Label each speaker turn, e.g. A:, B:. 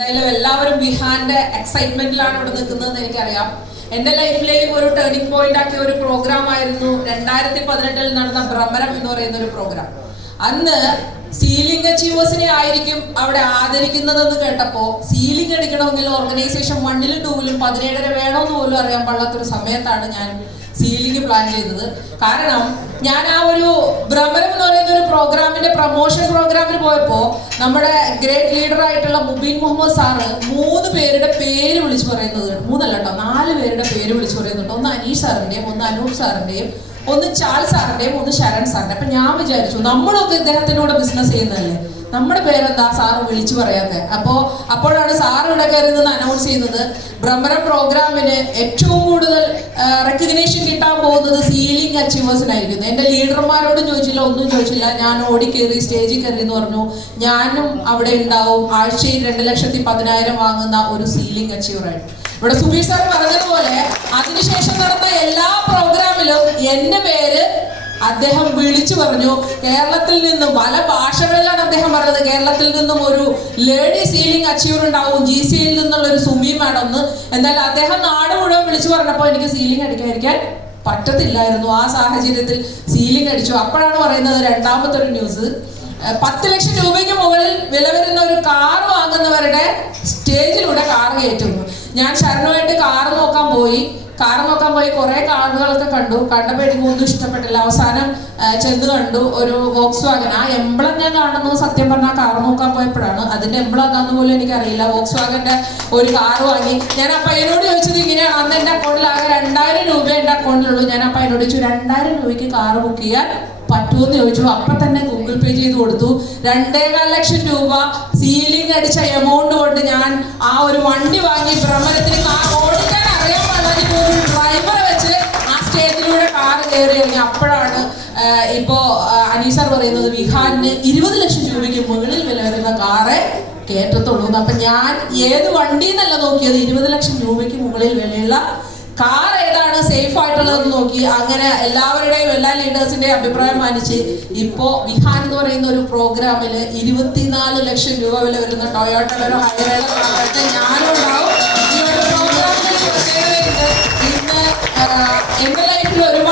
A: എന്തായാലും എല്ലാവരും ബിഹാന്റെ എക്സൈറ്റ്മെന്റിലാണ് ഇവിടെ നിൽക്കുന്നത് എനിക്കറിയാം. എന്റെ ലൈഫിലെയും ഒരു ടേണിംഗ് പോയിന്റ് ആക്കിയ ഒരു പ്രോഗ്രാം ആയിരുന്നു രണ്ടായിരത്തി പതിനെട്ടിൽ നടന്ന ഭ്രമരം എന്ന് പറയുന്ന ഒരു പ്രോഗ്രാം അന്ന് സീലിംഗ് അച്ചീവേഴ്സിനെ ആയിരിക്കും അവിടെ ആദരിക്കുന്നതെന്ന് കേട്ടപ്പോ സീലിംഗ് എടുക്കണമെങ്കിൽ ഓർഗനൈസേഷൻ വണ്ണിലും ടൂവിലും പതിനേഴര വേണമെന്ന് പോലും അറിയാൻ പാടാത്തൊരു സമയത്താണ് ഞാൻ സീലിംഗ് പ്ലാൻ ചെയ്തത്. കാരണം ഞാൻ ആ ഒരു ഭ്രമരം പ്രോഗ്രാമിന്റെ പ്രൊമോഷൻ പ്രോഗ്രാമിന് പോയപ്പോ നമ്മുടെ ഗ്രേറ്റ് ലീഡർ ആയിട്ടുള്ള മുബീൻ മുഹമ്മദ് സാറ് മൂന്ന് പേരുടെ പേര് വിളിച്ചു പറയുന്നത്. മൂന്നല്ല കേട്ടോ നാല് പേരുടെ പേര് വിളിച്ചു പറയുന്നുണ്ട് ഒന്ന് അനീഷ് സാറിന്റെയും ഒന്ന് അനൂപ് സാറിന്റെയും ഒന്ന് ചാൽ സാറിന്റെയും ഒന്ന് ശരൺ സാറിന്റെ അപ്പൊ ഞാൻ വിചാരിച്ചു നമ്മളൊക്കെ ഇദ്ദേഹത്തിനോട് ബിസിനസ് ചെയ്യുന്നതല്ലേ? നമ്മുടെ പേരെന്താ സാറ് വിളിച്ചു പറയാത്തെ? അപ്പോ അപ്പോഴാണ് സാർ ഇവിടെ കയറി നിന്ന് അനൗൺസ് ചെയ്യുന്നത് ഭ്രമരം പ്രോഗ്രാമിന് ഏറ്റവും കൂടുതൽ റെക്കഗ്നേഷൻ കിട്ടാൻ പോകുന്നത് സീലിംഗ് അച്ചീവേഴ്സിനായിരിക്കുന്നു എന്റെ ലീഡർമാരോട് ചോദിച്ചില്ല ഒന്നും ചോദിച്ചില്ല. ഞാൻ ഓടി കയറി സ്റ്റേജിൽ കയറി എന്ന് പറഞ്ഞു. ഞാനും അവിടെ ഉണ്ടാവും. ആഴ്ചയിൽ രണ്ട് ലക്ഷത്തി പതിനായിരം വാങ്ങുന്ന ഒരു സീലിംഗ് അച്ചീവർ അച്ചീവറായിട്ട് ഇവിടെ സുബീഷ് സാർ പറഞ്ഞതുപോലെ അദ്ദേഹം വിളിച്ചു പറഞ്ഞു കേരളത്തിൽ നിന്നും പല ഭാഷകളിലാണ് അദ്ദേഹം പറഞ്ഞത്. കേരളത്തിൽ നിന്നും ഒരു ലേഡി സീലിംഗ് അച്ചീവർ ഉണ്ടാവും. ജി സിയിൽ നിന്നുള്ള ഒരു സുമി മാഡം എന്ന് എന്നാൽ അദ്ദേഹം നാട് മുഴുവൻ വിളിച്ചു പറഞ്ഞപ്പോൾ എനിക്ക് സീലിംഗ് അടിക്കാതിരിക്കാൻ പറ്റത്തില്ലായിരുന്നു. ആ സാഹചര്യത്തിൽ സീലിംഗ് അടിച്ചു. അപ്പോഴാണ് പറയുന്നത് രണ്ടാമത്തെ ഒരു ന്യൂസ് പത്ത് ലക്ഷം രൂപയ്ക്ക് മുകളിൽ വില വരുന്ന ഒരു കാർ വാങ്ങുന്നവരുടെ സ്റ്റേജിലൂടെ കാർ കയറ്റുന്നു. ഞാൻ ശരണമായിട്ട് കാർ നോക്കാൻ പോയി. കാർ നോക്കാൻ പോയി കുറെ കാറുകളൊക്കെ കണ്ടു. കണ്ടപ്പോൾ എനിക്ക് ഒന്നും ഇഷ്ടപ്പെട്ടില്ല. അവസാനം ചെന്ന് കണ്ടു ഒരു വോക്സ് വാഗൻ ആ എംബ്ലം ഞാൻ കാണുന്നത് സത്യം പറഞ്ഞാൽ കാർ നോക്കാൻ പോയപ്പോഴാണ്. അതിന്റെ എംബ്ലം അതാന്ന് പോലും എനിക്കറിയില്ല. വോക്സ് വാഗന്റെ ഒരു കാർ വാങ്ങി. ഞാൻ ആ പയ്യനോട് ചോദിച്ചത് ഇങ്ങനെയാണ് അന്ന് എന്റെ അക്കൗണ്ടിൽ ആകെ രണ്ടായിരം രൂപ എന്റെ അക്കൗണ്ടിലുള്ളൂ ഞാൻ ആ പയ്യനോട് ചോദിച്ചു രണ്ടായിരം രൂപയ്ക്ക് കാർ ബുക്ക് ചെയ്യാൻ പറ്റുമെന്ന് ചോദിച്ചു. അപ്പൊ തന്നെ ഗൂഗിൾ പേ ചെയ്ത് കൊടുത്തു. രണ്ടേകാൽ ലക്ഷം രൂപ സീലിംഗ് അടിച്ച എമൗണ്ട് കൊണ്ട് ഞാൻ ആ ഒരു വണ്ടി വാങ്ങി. ഭ്രമണത്തിന് അപ്പോഴാണ് ഇപ്പോ അനീസർ പറയുന്നത് വിഹാനിന് ഇരുപത് ലക്ഷം രൂപയ്ക്ക് മുകളിൽ വില വരുന്ന കാറ് കേട്ടത്തുള്ളൂ. അപ്പൊ ഞാൻ ഏത് വണ്ടി എന്നല്ല നോക്കിയത്? ഇരുപത് ലക്ഷം രൂപയ്ക്ക് മുകളിൽ വിലയുള്ള കാർ ഏതാണ് സേഫ് ആയിട്ടുള്ളതെന്ന് നോക്കി. അങ്ങനെ എല്ലാവരുടെയും എല്ലാ ലീഡേഴ്സിന്റെയും അഭിപ്രായം മാനിച്ച് ഇപ്പോ വിഹാൻ എന്ന് പറയുന്ന ഒരു പ്രോഗ്രാമിൽ ഇരുപത്തിനാല് ലക്ഷം രൂപ വില വരുന്ന ടൊയോട്ടയുടെ ഹൈറേഡ് ഞാനും ഉണ്ടാവും